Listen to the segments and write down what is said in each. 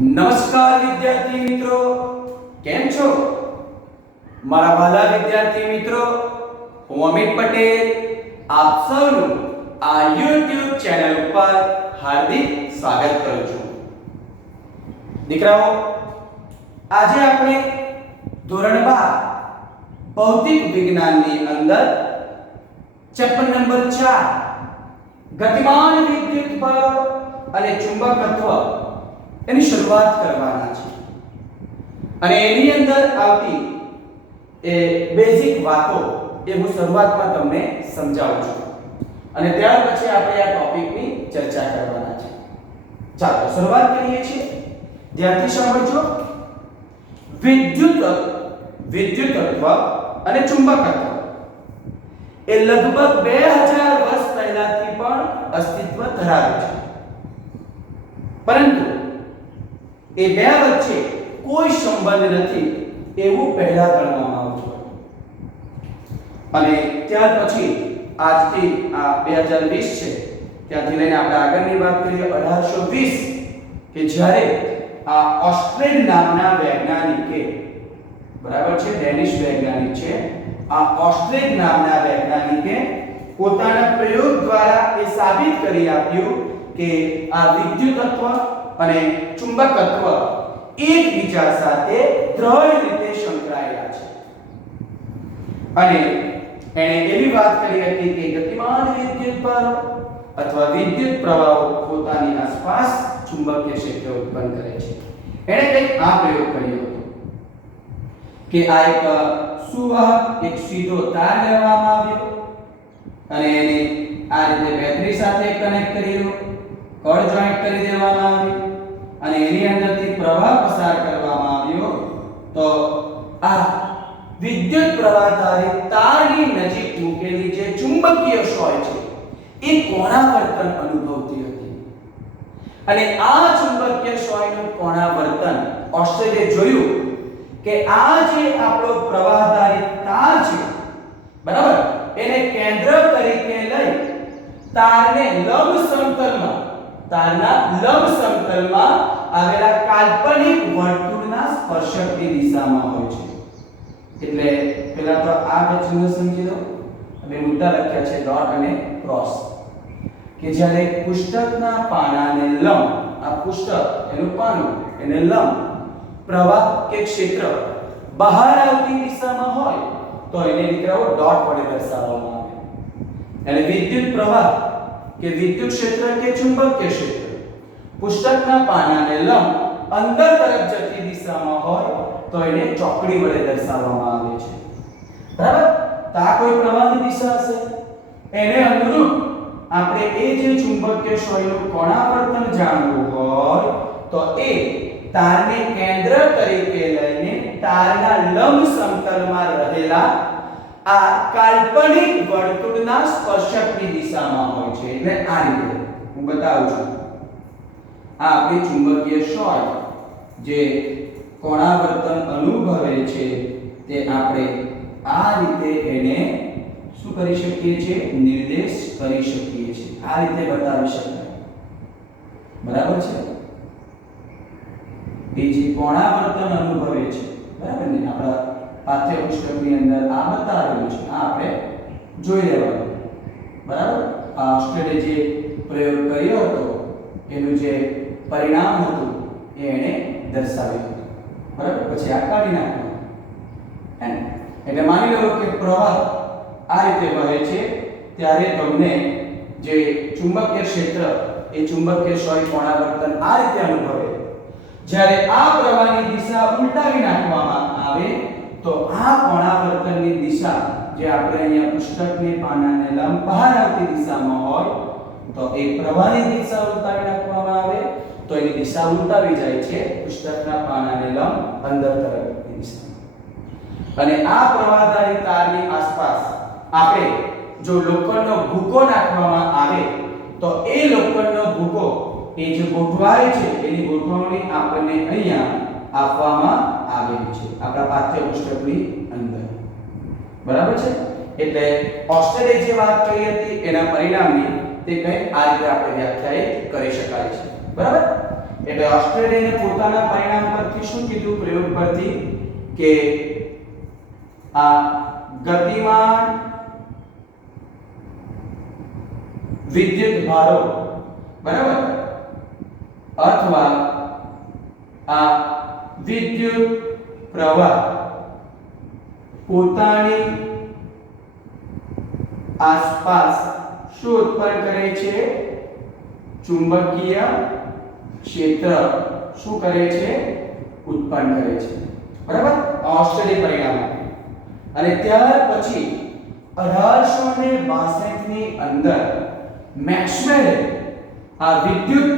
નમસ્કાર વિદ્યાર્થી મિત્રો, કેમ છો? મારા વાલા વિદ્યાર્થી મિત્રો, હું અમિત પટેલ આપ સૌનું આ YouTube ચેનલ ઉપર હાર્દિક સ્વાગત કરું છું. દીકરાઓ, આજે આપણે ધોરણ 12 ભૌતિક વિજ્ઞાનની અંદર ચેપ્ટર નંબર 4 ગતિમાન વિદ્યુત બળ અને ચુંબકત્વ એની શરૂઆત કરવાના છે. અને એની અંદર આવતી એ બેઝિક વાતો એ હું શરૂઆતમાં તમને સમજાવું છું અને ત્યાર પછી આપણે આ ટોપિકની ચર્ચા કરવાના છે. ચાલો શરૂઆત કરીએ છીએ. ધ્યાનથી સાંભળજો. વિદ્યુતત્વ અને ચુંબકત્વ એ લગભગ 2000 વર્ષ પહેલાથી પણ અસ્તિત્વ ધરાવે છે, પરંતુ એ બે વચ્ચે કોઈ સંબંધ નથી એવું પહેલા ગણવામાં આવતું. અને ત્યાર પછી આજથી આ 2020 છે, ત્યાંથી લઈને આપણે આગળની વાત કરીએ 1820 કે જ્યારે આ ઓસ્ટ્રેડ નામના વૈજ્ઞાનિકે, બરાબર છે, ડેનિશ વૈજ્ઞાનિક છે, આ ઓસ્ટ્રેડ નામના વૈજ્ઞાનિકે પોતાના પ્રયોગ દ્વારા એ સાબિત કરી આપ્યું કે આ વિદ્યુતત્વ અને ચુંબકત્વ એકબીજા સાથે દ્રઢ રીતે સંકળાયેલા છે. અને એણે એવી વાત કરી હતી કે ગતિમાન વિદ્યુત બળ અથવા વિદ્યુત પ્રવાહો પોતાની આસપાસ ચુંબકીય ક્ષેત્ર ઉત્પન્ન કરે છે. એણે કંઈક આ પ્રયોગ કર્યો હતો કે આ એક સુવાહક એક સીધો તાર લેવામાં આવ્યો અને એને આ રીતે બેટરી સાથે કનેક્ટ કર્યો, કળ જોઈન્ટ કરી દેવામાં આવ્યું અને એની અંદરથી પ્રવાહ પસાર કરવામાં આવ્યો. તો આ વિદ્યુત પ્રવાહધારી તારની નજીક મૂકેલી જે ચુંબકીય સોય છે એ કોણાવર્તન અનુભવતી હતી. અને આ ચુંબકીય સોયનું કોણાવર્તન ઓસ્ટ્રેલિયે જોયું કે આ જે આપણો પ્રવાહધારી તાર છે, બરાબર, એને કેન્દ્ર તરીકે લઈ તારના લંબ સમતલમાં આવેલા કાલ્પનિક વર્તુળના સ્પર્શકની દિશામાં હોય છે. એટલે પહેલા તો આ બે ચિહ્ન સમજી લો. હવે મુદ્દા લખ્યા છે ડોટ અને ક્રોસ, કે જ્યારે પુસ્તકના પાનાને લંબ, આ પુસ્તક એનું પાનું એને લંબ પ્રવાહ કે ક્ષેત્ર બહાર આવતી દિશામાં હોય તો એને દીકરાઓ ડોટ વડે દર્શાવવામાં આવે. એટલે વિદ્યુત પ્રવાહ કે વિદ્યુત ક્ષેત્ર કે ચુંબકીય ક્ષેત્ર પુસ્તકના પાનાને લંબ અંદર તરફ જતી દિશામાં હોય તો એને ચોકડી વડે દર્શાવવામાં આવે છે. બરાબર? તો આ કોઈ પ્રવાહની દિશા હશે, એને અનુરૂપ આપણે એ જે ચુંબકીય સોયનું કોણાવર્તન જાણવું હોય તો એ તારને કેન્દ્ર તરીકે લઈને તારના લંબ સમતલમાં રહેલા આ કાલ્પનિક વર્તુળના સ્પર્શકની દિશામાં હોય છે. એટલે આ રીતે હું બતાવું છું. આ આપણી ચુંબકીય સોય જે કોણાવર્તન અનુભવે છે તે આપણે આ રીતે એને શું કરી શકીએ છીએ? નિર્દેશ કરી શકીએ છીએ. આ રીતે બતાવી શકાય. બરાબર છે? એ જે કોણાવર્તન અનુભવે છે, બરાબર ને, આપણા પાઠ્યપુસ્તકની અંદર આ બતાવેલું છે, આ આપણે જોઈ લેવાનું. બરાબર? આ ઓસ્ટ્રેલિયે જે પ્રયોગ કર્યો હતો એનું જે પરિણામ હતું એ એને દર્શાવ્યું હતું. બરાબર? પછી આ કાઢી નાખવાનું. એટલે માની લો કે પ્રવાહ આ રીતે વહે છે ત્યારે તમને જે ચુંબકીય ક્ષેત્ર એ ચુંબકીય સોય કોણાવર્તન આ રીતે અનુભવે. જ્યારે આ પ્રવાહની દિશા ઉલટાવી નાખવામાં આવે તો આ કોણાવર્તનની દિશા જે આપણે અહીંયા પુસ્તકને પાનાને લંબ બહાર આવતી દિશામાં હોય તો એ પ્રવાહની દિશા ઉલટાવી નાખવામાં આવે તો એની દિશા ઉલટાવી જાય છે પુસ્તકના પાનાને લંબ અંદર તરફની દિશામાં. અને આ પ્રવાહધારી તારની આસપાસ આપણે જો લોખંડનો ભૂકો નાખવામાં આવે તો એ લોખંડનો ભૂકો એ જે ગોઠવાય છે એની ગોઠવણી આપણને અહીંયા આપવામાં આવેલી છે આપણા પાઠ્યપુસ્તકની અંદર. બરાબર છે? એટલે ઓસ્ટ્રેલિયે જે વાત કરી હતી એના પરિણામની તે કંઈ આ રીતે આપણે વ્યાખ્યાયિત કરી શકાય છે. બરાબર? એટલે ઓસ્ટ્રેલિયાને પોતાના પરિણામ પરથી શું કીધું, પ્રયોગ પરથી, કે આ ગતિમાન વિદ્યુત ભારો, બરાબર, અથવા આ વિદ્યુત પ્રવાહ પોતાની આસપાસ શું ઉત્પન્ન કરે છે, ચુંબકીય ક્ષેત્ર શું કરે છે, ઉત્પન્ન કરે છે, બરાબર, ઓસ્ટ્રેલિયા પરિણામ. અને ત્યાર પછી 1862 ની અંદર મેક્સવેલે આ વિદ્યુત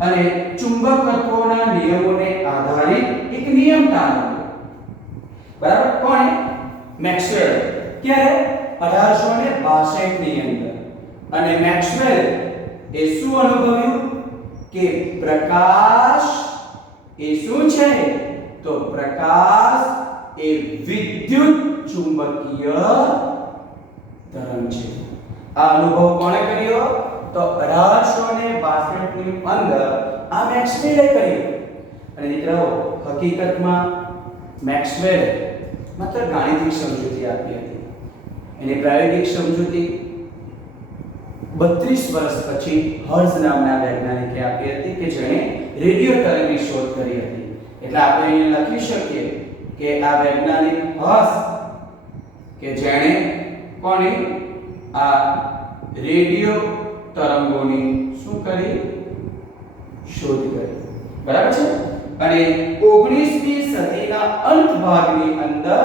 અને ચુંબકત્વના નિયમોને આધારિત એક નિયમ તારવ્યો, બરાબર. કોણે? મેક્સવેલ. ક્યારે? 1862 ની અંદર. અને મેક્સવેલ એ શું અનુભવ્યું કે પ્રકાશ એ શું છે, તો પ્રકાશ એ વિદ્યુત ચુંબકીય તરંગ છે. આ અનુભવ કોણે કર્યો? તો 1862 ની અંદર આ મેક્સવેલે કર્યો. અને દીકરાઓ, હકીકતમાં મેક્સવેલ માત્ર ગાણિતિક સમજૂતી આપી હતી. એની પ્રાયોગિક સમજૂતી 32 વર્ષ પછી હર્ઝ નામના વૈજ્ઞાનિકે આપી હતી, કે જેણે રેડિયો તરંગની શોધ કરી હતી. એટલે આપણે અહીંયા લખી શકીએ કે આ વૈજ્ઞાનિક હર્ઝ, કે જેણે કોને આ રેડિયો તરંગોની શું કરી, શોધ કરી, બરાબર છે. અને 19મી સદીના અંત ભાગની અંદર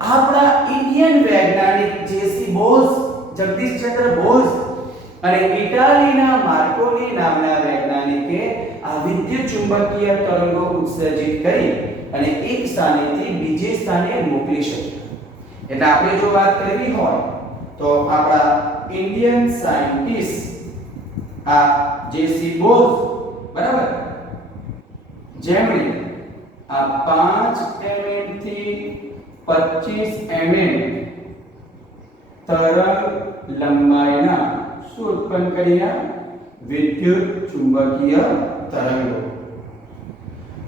આપણા ઇન્ડિયન વૈજ્ઞાનિક જેસી બોઝ, જગદીશચંદ્ર બોઝ, અને ઇટાલીના માર્કોની નામના વૈજ્ઞાનિકે આ વિદ્યુત ચુંબકીય તરંગો ઉત્સર્જિત કરી અને એક સ્થાનેથી બીજે સ્થાને મોકલી શક્યા. એટલે આપણે જો વાત કરવી હોય તો આપણા ઇન્ડિયન સાયન્ટિસ્ટ આ જેસી બોઝ, બરાબર, જેમણે આ 5 mm થી 25 mm તરંગ લંબાઈના શું ઉત્પન્ન કર્યા, વિદ્યુત ચુંબકીય તરંગો.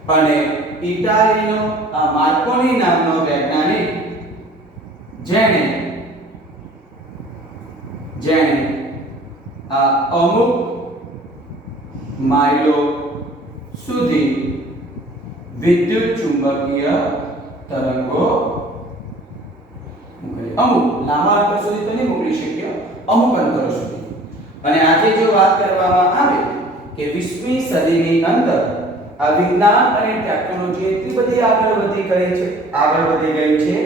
અને ઇટાલીનો આ માર્કોની નામનો વૈજ્ઞાનિક જેણે આ અમુક માઇલો સુધી વિદ્યુત ચુંબકીય તરંગો મોકલી. અમુક લાંબા અંતર સુધી તો નહીં મોકલી શક્યો, અમુક અંતરો સુધી. અને આજે જો વાત કરવામાં આવે કે 20મી સદીની અંદર આ વિજ્ઞાન અને ટેકનોલોજી એટલી બધી આગળ વધી ગઈ છે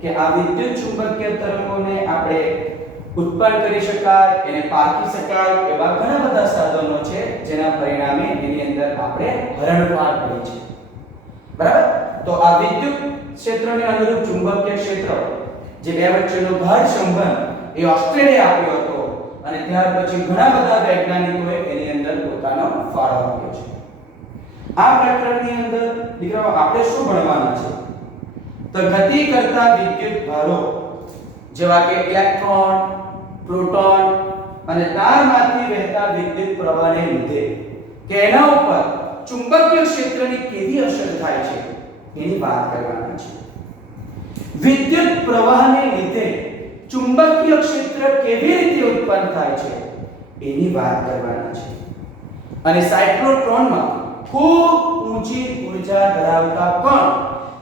કે આ વિદ્યુત ચુંબકીય તરંગોને આપણે ઉત્પન્ન કરી શકાય, એને પારખી શકાય એવા ઘણા બધા સાધનો છે, જેના પરિણામે એની અંદર આપણે હરણફાળ પડી છે, બરાબર. તો આ વિદ્યુત ક્ષેત્રને અનુરૂપ ચુંબકીય ક્ષેત્ર, જે બે વચ્ચેનો ગાઢ સંબંધ, એ ઓસ્ટ્રેલિયા આપ્યો હતો. અને ત્યાર પછી ઘણા બધા વૈજ્ઞાનિકોએ એની અંદર પોતાનો ફાળો આપ્યો છે. આ પ્રકરણની અંદર દીકરાઓ આપણે શું ભણવાનું છે, તો ગતિ કરતા વિદ્યુત ભારો જેવા કે ઇલેક્ટ્રોન, પ્રોટોન અને તારમાંથી વહેતા વિદ્યુત પ્રવાહને લીધે કે એના ઉપર ચુંબકીય ક્ષેત્રની કેવી અસર થાય છે એની વાત કરવાની છે. વિદ્યુત પ્રવાહને લીધે ચુંબકીય ક્ષેત્ર કેવી રીતે ઉત્પન્ન થાય છે એની વાત કરવાની છે. અને સાયક્લોટ્રોનમાં ખૂબ ઊંચી ઊર્જા ધરાવતા કણ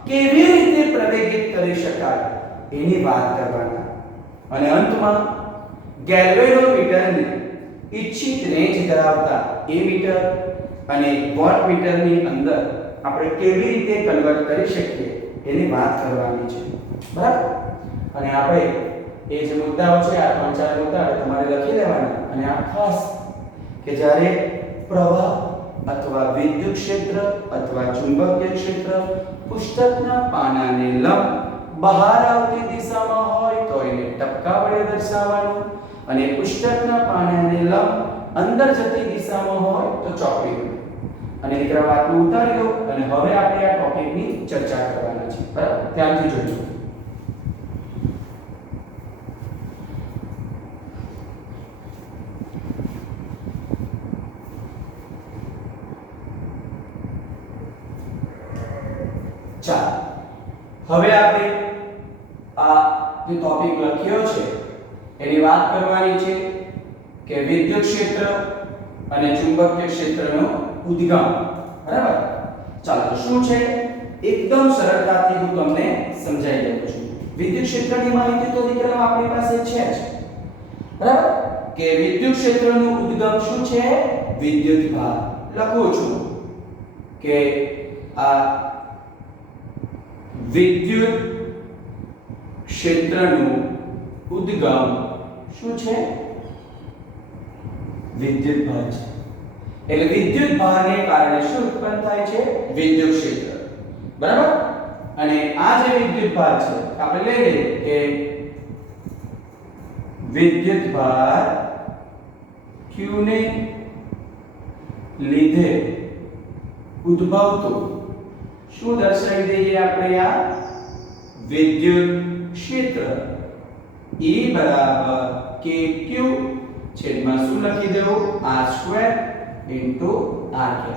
કેવી રીતે પ્રવેગિત કરી શકાય એની વાત કરવાના. અને અંતમાં ગેલ્વેનોમીટરની ઇચ્છિત રેન્જ ધરાવતા એમીટર અને વોટમીટરની અંદર આપણે કેવી રીતે કન્વર્ટ કરી શકીએ એની વાત કરવાની છે, બરાબર. અને આપણે એ જે મુદ્દાઓ છે, આ 3-4 મુદ્દા તમારે લખી લેવાના. અને આ ખાસ કે જ્યારે પ્રવાહ અથવા વિદ્યુત ક્ષેત્ર અથવા ચુંબકીય ક્ષેત્ર પુસ્તકના પાનાને લંબ બહાર આવતી દિશામાં હોય તો એને ટપકા વડે દર્શાવવાનું, અને પુસ્તકના પાનાને લંબ અંદર જતી દિશામાં હોય તો ચોકડી વડે. અને દીકરા વાતનું ઉતારી દો. અને હવે આપણે આ ટોપિકની ચર્ચા કરવાના છે, બરાબર. ધ્યાનથી જોજો. હવે આપણે આ જે ટોપિક લખ્યો છે એની વાત કરવાની છે કે વિદ્યુત ક્ષેત્ર અને ચુંબકીય ક્ષેત્રનો ઉદ્ગમ. બરાબર? ચાલો તો શું છે એકદમ સરળતાથી હું તમને સમજાવી દઉં છું. વિદ્યુત ક્ષેત્રની માહિતી તો દીકરાઓ આપણી પાસે છે જ. બરાબર? કે વિદ્યુત ક્ષેત્રનું ઉદ્ગમ શું છે? વિદ્યુત ભાર. લખું છું કે આ વિદ્યુત ક્ષેત્રનું ઉદ્ગમ શું છે? વિદ્યુત ભાર છે. એટલે વિદ્યુત ભારને કારણે શું ઉત્પન્ન થાય છે? વિદ્યુત ક્ષેત્ર. બરાબર? અને આ જે વિદ્યુત ભાર છે આપણે લઈ લઈએ કે વિદ્યુત ભાર q ને લીધે ઉદ્ભવતું શું દર્શાવી દઈએ આપણે? આ વિદ્યુત ક્ષેત્ર E બરાબર kq છેદમાં શું લખી દેવું? r2 r કે.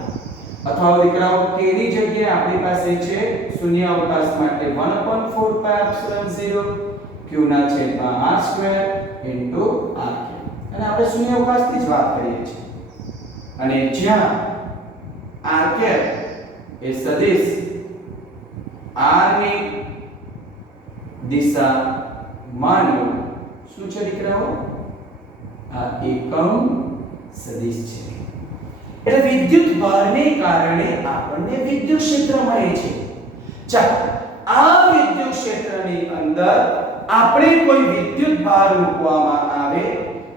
અથવા દીકરાઓ k ની જગ્યાએ આપણી પાસે છે શૂન્ય અવકાશ માટે 1/4πε0 q ના છેદમાં r2 r કે. અને આપણે શૂન્ય અવકાશની જ વાત કરીએ છીએ. અને જ્યાં r કે એ સદિશ r ની દિશા માનું શું છે દીકરાઓ? આ એકમ સદિશ છે. એટલે વિદ્યુત ભારને કારણે આપણને વિદ્યુત ક્ષેત્ર મળે છે. ચાલો આ વિદ્યુત ક્ષેત્રની અંદર આપણે કોઈ વિદ્યુત ભાર મૂકવામાં આવે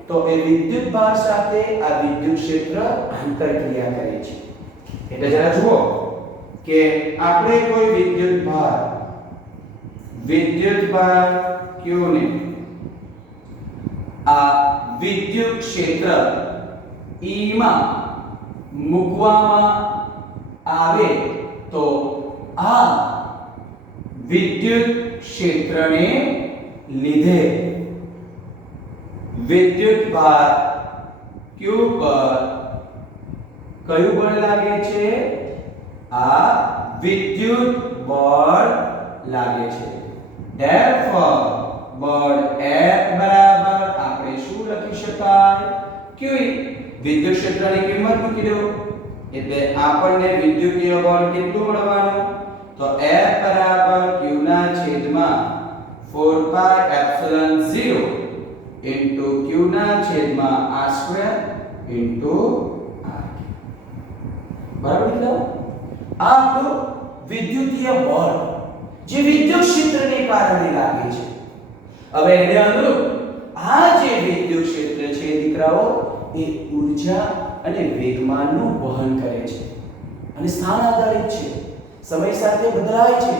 તો એ વિદ્યુત ભાર સાથે આ વિદ્યુત ક્ષેત્ર આંતરક્રિયા કરે છે. એટલે જરા જુઓ કે આપણે કોઈ વિદ્યુત ભાર q ને આ વિદ્યુત ક્ષેત્ર E માં મૂકવામાં આવે તો આ વિદ્યુત ક્ષેત્રને લીધે વિદ્યુત ભાર q પર કયું બળ લાગે છે? આ વિદ્યુત બળ લાગે છે. therefore બળ F બરાબર આપણે શું લખી શકાય? q. વિદ્યુત ક્ષેત્રની કિંમત મૂકી દો એટલે આપણને વિદ્યુતીય બળ કેટલું મળવાનું? તો F બરાબર q ના છેદમાં 4πε0 q ના છેદમાં r2 r. બરાબર મિત્રો? આ આપણું વિદ્યુતીય બળ જે વિદ્યુત ક્ષેત્રને કારણે લાગે છે. હવે એને અનુરૂપ આ જે વિદ્યુત ક્ષેત્ર છે દીકરાઓ એ ઊર્જા અને વેગમાનનું વહન કરે છે અને સ્થાન આધારિત છે. સમય સાથે બદલાય છે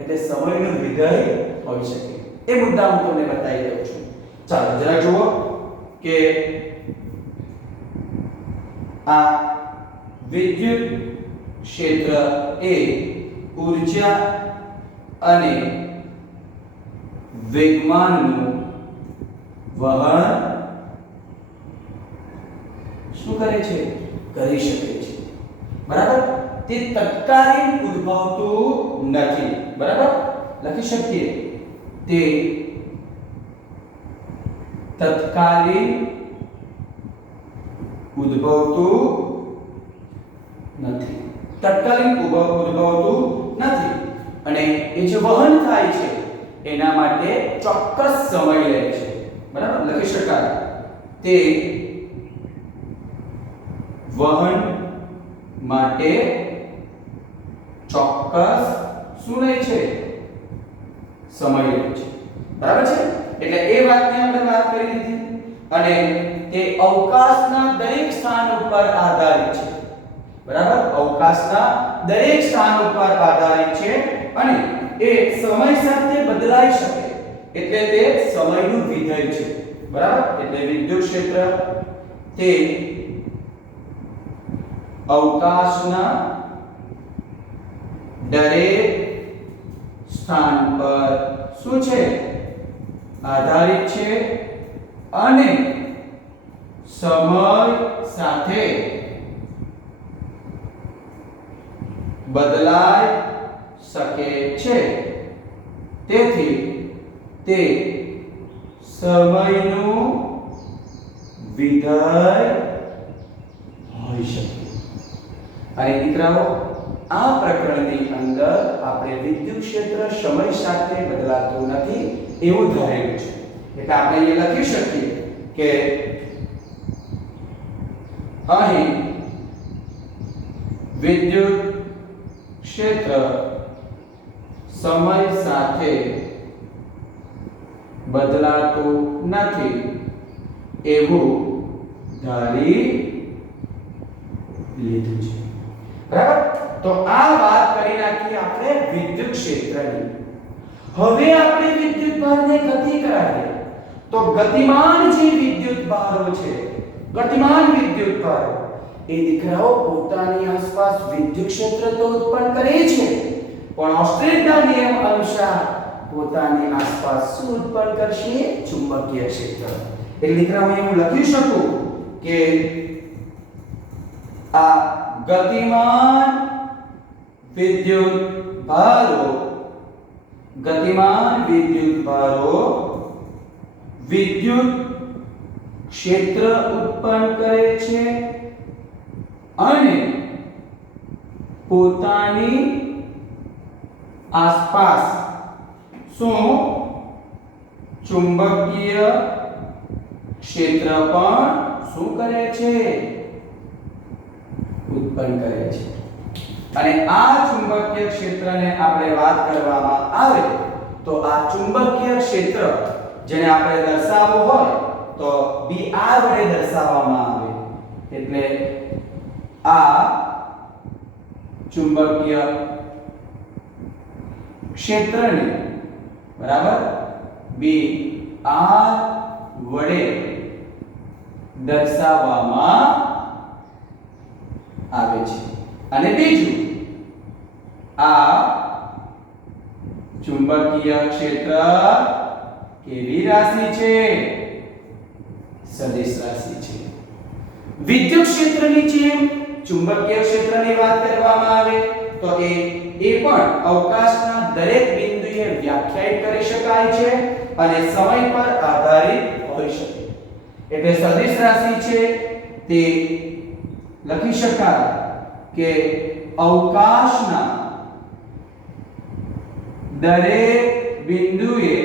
એટલે સમયનું વિધેય હોઈ શકે. એ મુદ્દા હું તમને બતાવી દઉં છું. ચાલો જરા જુઓ કે આ વિદ્યુત ક્ષેત્ર એ ઊર્જા અને વેગમાનનું વહન શું કરે છે? કરી શકે છે. બરાબર? તે તત્કાલીન ઉદ્ભવતું નથી. બરાબર? લખી શકીએ તે તત્કાલીન ઉદ્ભવતું નથી. તત્કાલીન ઉદ્ભવતું નથી અને એ જે વહન થાય છે એના માટે ચોક્કસ સમય લે છે. બરાબર? લખી શકાય તે વહન માટે ચોક્કસ શું લે છે? સમય લે છે. બરાબર છે? એટલે એ વાતની આપણે વાત કરી દીધી અને તે અવકાશના દરેક સ્થાન ઉપર આધારિત છે. બરાબર? અવકાશના દરેક સ્થાન ઉપર આધારિત છે અને એ સમય સાથે બદલાઈ શકે એટલે તે સમયનું વિધેય છે. બરાબર? એટલે વિદ્યુત ક્ષેત્ર તે અવકાશના દરેક સ્થાન પર શું છે? આધારિત છે અને સમય સાથે બદલાઈ શકે છે. તેથી તે સમયનું વિધેય હોઈ શકે. અને દીકરાઓ, આ પ્રકરણની અંદર આપણે વિદ્યુત ક્ષેત્ર સમય સાથે બદલાતું નથી એવું ધારેલું છે. એટલે આપણે અહીંયા લખી શકીએ કે અહીં વિદ્યુત ક્ષેત્ર સમય સાથે બદલાતું નથી એવું ધારી લીધું છે. બરાબર? તો આ વાત કરી નાખી આપણે વિદ્યુત ક્ષેત્રની. હવે આપણે વિદ્યુત ભારને ગતિ કરાવીએ. તો ગતિમાન જે વિદ્યુત ભારો છે, ગતિમાન વિદ્યુત ભારો એ દીકરાઓ પોતાની આસપાસ વિદ્યુત ક્ષેત્ર તો ઉત્પન્ન કરે છે, પણ ઓસ્ટ્રેલિયાના નિયમ અનુસાર પોતાની આસપાસ શું ઉત્પન્ન કરશે? ચુંબકીય ક્ષેત્ર. એટલે દીકરાઓ હું લખી શકું કે આ ગતિમાન વિદ્યુત ભારો વિદ્યુત ક્ષેત્ર ઉત્પન્ન કરે છે અને પોતાની આસપાસ શું ચુંબકીય ક્ષેત્ર પણ શું કરે છે? ઉત્પન્ન કરે છે. અને આ ચુંબકીય ક્ષેત્રને આપણે વાત કરવામાં આવે તો આ ચુંબકીય ક્ષેત્ર જેને આપણે દર્શાવવું હોય તો BR વડે દર્શાવવામાં આવે. એટલે આ ચુંબકીય ક્ષેત્રને બરાબર BR વડે દર્શાવવામાં આવે છે. અને બીજું, આ ચુંબકીય ક્ષેત્ર કેવી રાશિ છે? સદિશ રાશિ છે. વિદ્યુત ક્ષેત્રની જેમ ચુંબકીય ક્ષેત્રની વાત કરવામાં આવે તો એ પણ અવકાશના દરેક બિંદુએ વ્યાખ્યાયિત કરી શકાય છે અને સમય પર આધારિત હોઈ શકે. એટલે સદિશ રાશિ છે તે લખી શકાય કે અવકાશના દરેક બિંદુએ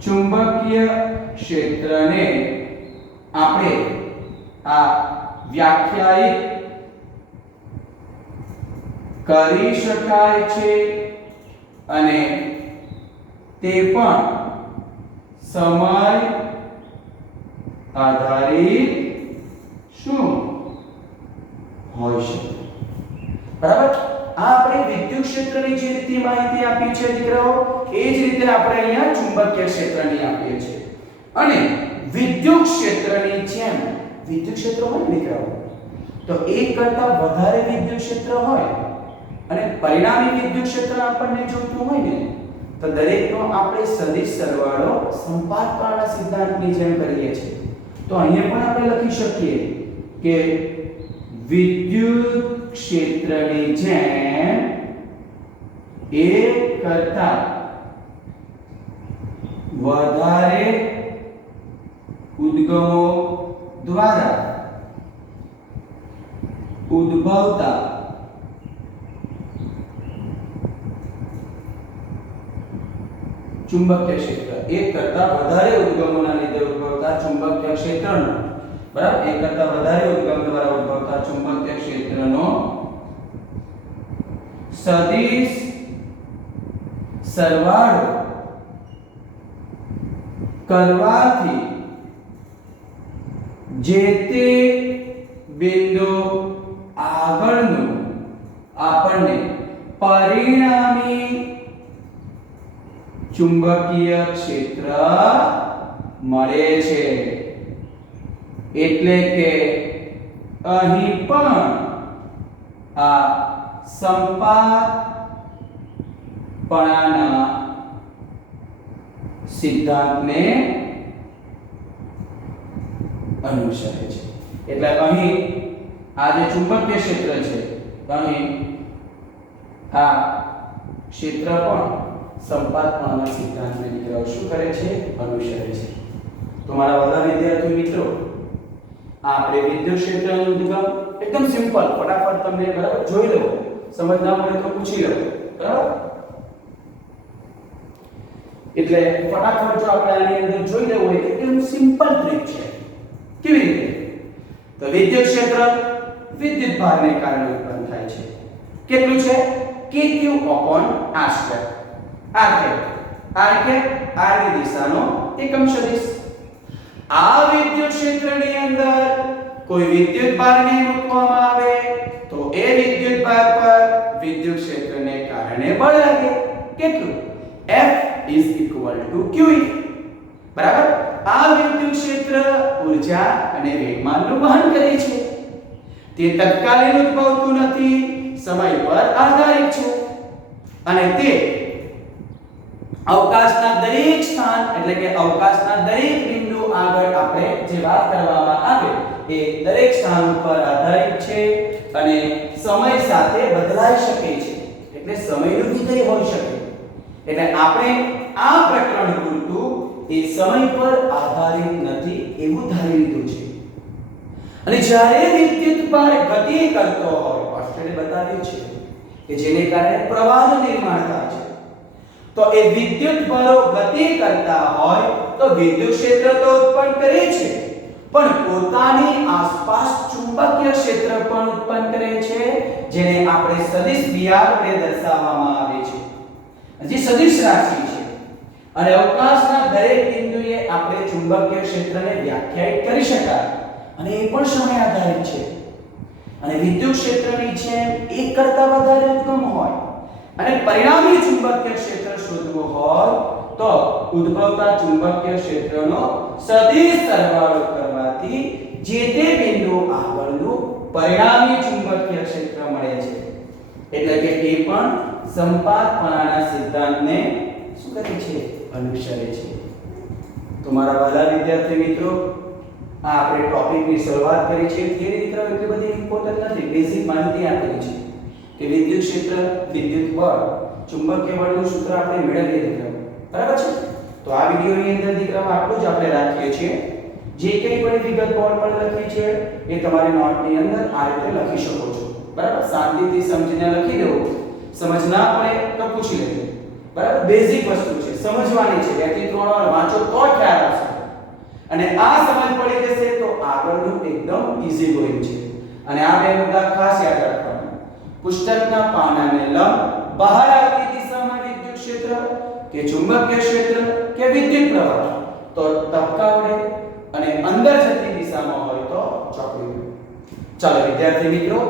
ચુંબકીય ક્ષેત્રને આપણે આ વ્યાખ્યાયિત કરી શકાય છે અને તે પણ સમય આધારિત શું હોઈ શકે. બરાબર? આ આપણે વિદ્યુત ક્ષેત્રની જે રીતે માહિતી આપી છે દીકરાઓ, એ જ રીતે આપણે અહીંયા ચુંબકીય ક્ષેત્રની આપીએ છીએ. અને વિદ્યુત ક્ષેત્રની જેમ વિદ્યુત ક્ષેત્ર હોય દીકરાઓ તો એક કરતા વધારે વિદ્યુત ક્ષેત્ર હોય અને પરિણામી વિદ્યુત ક્ષેત્ર આપણને જોઈતું હોય ને તો દરેકનો આપણે સદિશ સરવાળો સંપાતકરના સિદ્ધાંતની જેમ કરીએ છીએ. તો અહીંયા પણ આપણે લખી શકીએ કે વિદ્યુત ક્ષેત્રની જેમ એક કરતા વધારે ઉદ્ગમો દ્વારા ઉદ્ભવતા ચુંબકીય ક્ષેત્ર, એક કરતા વધારે ઉદ્ગમોના લીધે ઉદ્ભવતા ચુંબકીય ક્ષેત્રનો, બરાબર, એક કરતા વધારે ઉદ્ગમ દ્વારા ઉદ્ભવતા ચુંબકીય ક્ષેત્રનો સદિશ સરવાળો કરવાથી જે તે બિંદુ આગળનું આપણને પરિણામી ચુંબકીય ક્ષેત્ર મળે છે. એટલે કે અહીં પણ આ સંપાતપણાના સિદ્ધાંતને અનુસરે છે. એટલે અહીં આ જે ચુંબકીય ક્ષેત્ર છે અહીં આ ક્ષેત્ર પણ સંપાતપણાના સિદ્ધાંતને દીકરાઓ શું કરે છે? અનુસરે છે. તો મારા વહાલા વિદ્યાર્થી મિત્રો, આપણે વિદ્યુત ક્ષેત્રનું નિગમ એકદમ સિમ્પલ, ફટાફટ તમને બરાબર જોઈ લો, સમજ ના પડે તો પૂછી લો, બરાબર? એટલે ફટાફટ જો આપણે આની અંદર જોઈ લેવું હોય તો એકદમ સિમ્પલ ટ્રીક છે. કેવી રીતે? તો વિદ્યુત ક્ષેત્ર વિદ્યુત ભારને કારણે ઉત્પન્ન થાય છે. કેટલું છે? kq/r². r ની દિશાનો એકમ સદિશ. આ વિદ્યુત ક્ષેત્રની અંદર કોઈ વિદ્યુત ભારને મૂકવામાં આવે તો એ વિદ્યુત ભાર પર વિદ્યુત ક્ષેત્રને કારણે બળ લાગે. કેટલું? F = QE. બરાબર? આ વિદ્યુત ક્ષેત્ર ઊર્જા અને વેગમાનનું વહન કરે છે. તે તત્કાલીન ઉદ્ભવતું નથી, સમય પર આધારિત છે અને તે અવકાશના દરેક સ્થાન એટલે કે અવકાશના દરેક બિંદુ આગળ આપણે જે વાત કરવામાં આવે એ દરેક સ્થાન ઉપર આધારિત છે અને સમય સાથે બદલાઈ શકે છે. એટલે સમયનું વિધેય હોઈ શકે. એટલે આપણે આ પ્રકરણ પૂરતું એ સમય પર આધારિત નથી એવું ધારી લીધું છે. અને જ્યારે વિદ્યુત ભાર ગતિ કરતો હોય, ઓસ્ટ્રેલે બતાવ્યું છે કે જેને કારણે પ્રવાહનું નિર્માણ થાય છે, તો એ વિદ્યુત ભારો ગતિ કરતા હોય તો વિદ્યુત ક્ષેત્ર તો ઉત્પન્ન કરે છે, પણ પોતાની આસપાસ ચુંબકીય ક્ષેત્ર પણ ઉત્પન્ન કરે છે, જેને આપણે સદિશ Br વડે દર્શાવવામાં આવે છે. જે સદિશ રાશિ છે અને અવકાશના દરેક બિંદુએ આપણે ચુંબકીય ક્ષેત્રને વ્યાખ્યાયિત કરી શકાય અને એ પણ સમય આધારિત છે. અને વિદ્યુત ક્ષેત્રની જેમ એક કરતા વધારે ઉદ્ગમ હોય અને પરિણામી ચુંબકીય ક્ષેત્ર શોધવું હોય તો ઉદ્ભવતા ચુંબકીય ક્ષેત્રનો સદિશ સરવાળો કરવાથી જે તે બિંદુ આગળનું પરિણામી ચુંબકીય ક્ષેત્ર મળે છે. એટલે કે એ પણ સંપાતપણાના સિદ્ધાંતને શું કરે છે? અનુસરે છે. તો મારા વહાલા વિદ્યાર્થી મિત્રો, આ આપણે ટોપિકની શરૂઆત કરી છે. થિયરી મિત્રો એટલી બધી ઇમ્પોર્ટન્ટ નથી, બેઝિક માહિતી આપેલી છે કે વિદ્યુત ક્ષેત્ર, વિદ્યુત બળ, ચુંબકીય બળનું સૂત્ર આપણે મેળવીએ દીકરાઓ, બરાબર છે? તો આ વિડિયોની અંદર દીકરાઓ આટલું જ આપણે રાખીએ છીએ. જે કંઈ પણ વિગત બોર્ડ પર લખી છે એ તમારી નોટની અંદર આ રીતે લખી શકો છો, બરાબર? શાંતિથી સમજીને લખી દેવું. સમજ ના પડે તો પૂછી લેજો, બરાબર? બેઝિક વસ્તુ છે, સમજવાની છે. 2 થી 3 વાર વાંચો તો ખ્યાલ આવશે. અને આ સમજ પડી જશે તો આગળનું એકદમ ઈઝી ગોઈંગ છે. અને આ બે મુદ્દા ખાસ યાદ રાખવાના. પુસ્તકના પાનાને લંબ બહાર આવતી દિશામાં વિદ્યુત ક્ષેત્ર કે ચુંબકીય ક્ષેત્ર કે વિદ્યુત પ્રવાહ તો તબક્કા વડે અને અંદર જતી દિશામાં હોય તો ચોકડી વડે. ચાલો વિદ્યાર્થી મિત્રો,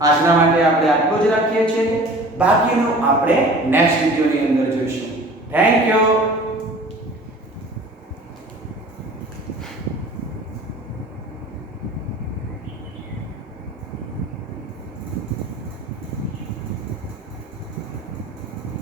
આજના માટે આપણે આટલું જ રાખીએ છીએ. બાકીનું આપણે નેક્સ્ટ વિડિયોની અંદર જોઈશું. Thank you.